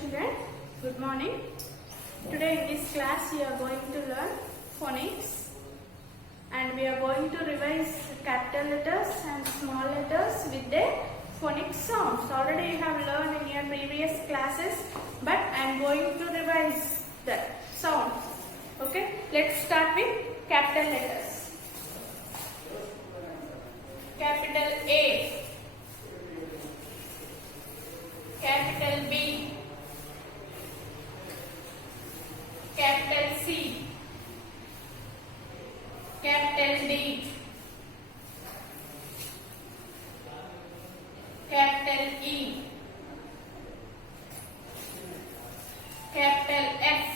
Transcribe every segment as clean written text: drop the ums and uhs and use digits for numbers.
children, good morning. Today in this class we are going to learn phonics and we are going to revise capital letters and small letters with their phonic sounds. Already you have learned in your previous classes, but I am going to revise the sounds. Okay, let's start with capital letters. Capital A, capital B, capital C, capital D, capital E, capital F,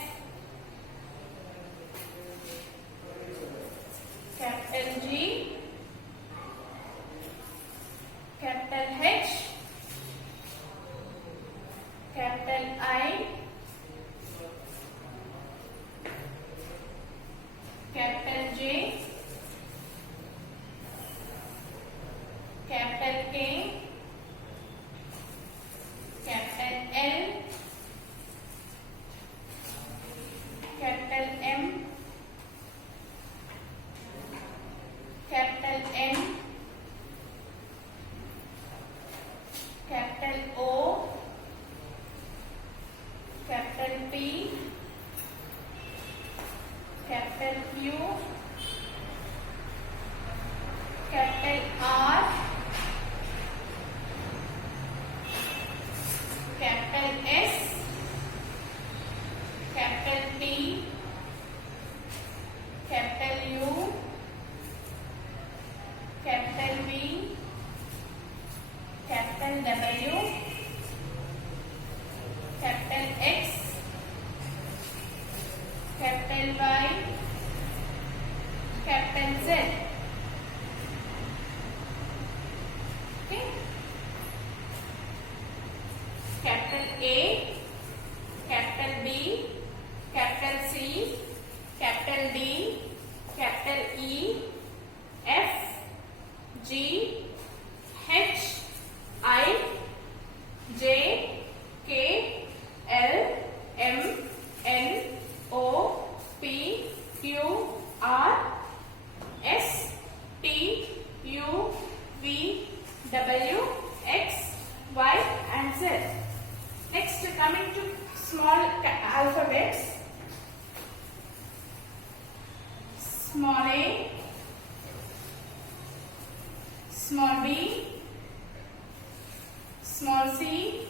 capital G, capital H, capital I, capital J, capital K, capital L, capital M, capital N, capital O, capital P, capital Q, capital R, capital S, capital T, capital U, capital V, capital W, capital X, capital Y, capital Z. Okay. Capital A, capital B, capital C, capital D, capital E, F, G, H, I, J, K, L, M, N, O, P, Q, R, S, T, U, V, W, X, Y and Z. Next, coming to small alphabets. Small a, small b, small c,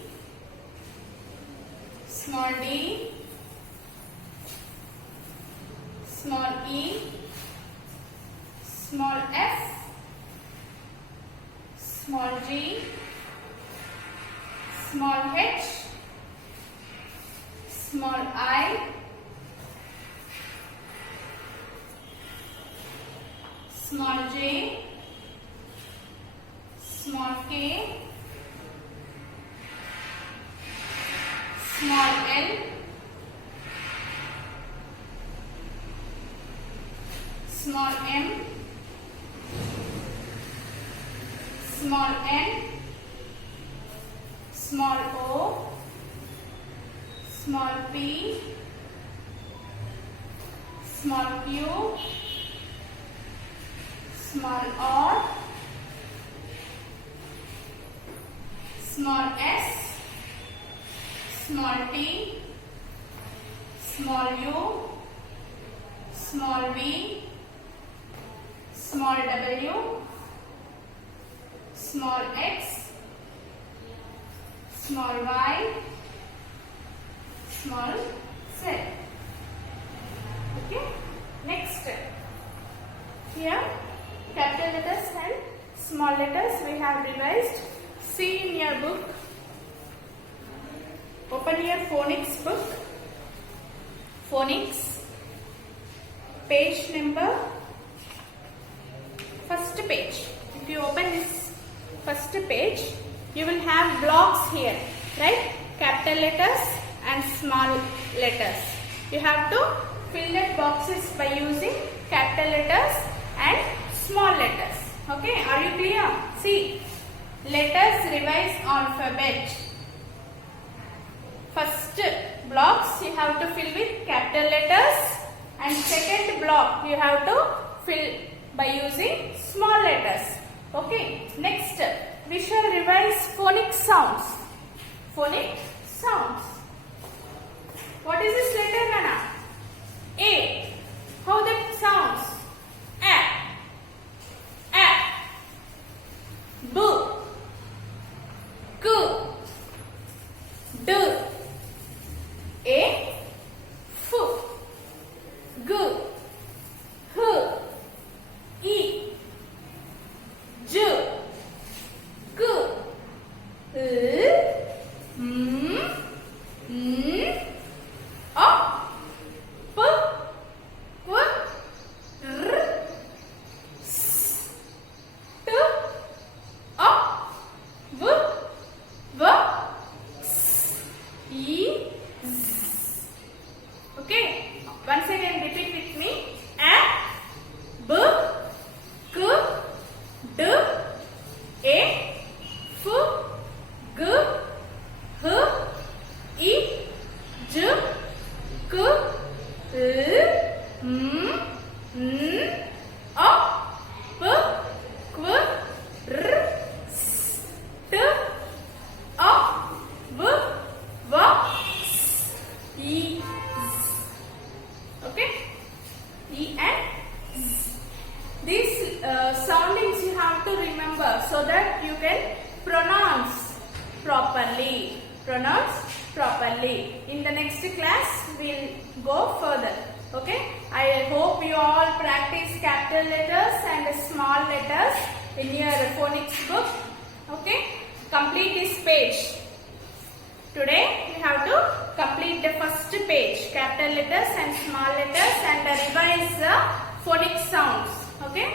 small d, small e, small f, small g, small h, small I, small j, small k, small l, small m, small n, small o, small p, small q, small r, small s, small t, small u, small v, small w, small x, small y, small z. Okay. Next, here capital letters and small letters we have revised. See in your book. Open your phonics book. Phonics. Page number. First page. If you open this first page, you will have blocks here, right? Capital letters and small letters. You have to fill that boxes by using capital letters and small letters. Okay, are you clear? See, let us revise alphabet. First have to fill with capital letters, and second block you have to fill by using small letters. Okay, next we shall revise phonic sounds. Phonic sounds. What is this letter, Nana? A. How that sounds? A. A. B. K. D. A. F. G. H. E. J. K. L. M. N. O. P. Q. R. S. T. O. V. V. S. E. Z. Okay. Once again repeat with me. A. B. K. D. A. F. G. H. E. J. K. L. M. N. O. P. Q. R. S. T. O. V. V. S. E. Z. Okay? E and Z. These soundings you have to remember so that you can pronounce properly. Pronounce properly. In the next class, we'll go further. Okay? I hope you all practice capital letters and small letters in your phonics book. Okay? Complete this page. Today, we have to complete the first page, capital letters and small letters, and revise the phonic sounds. Okay?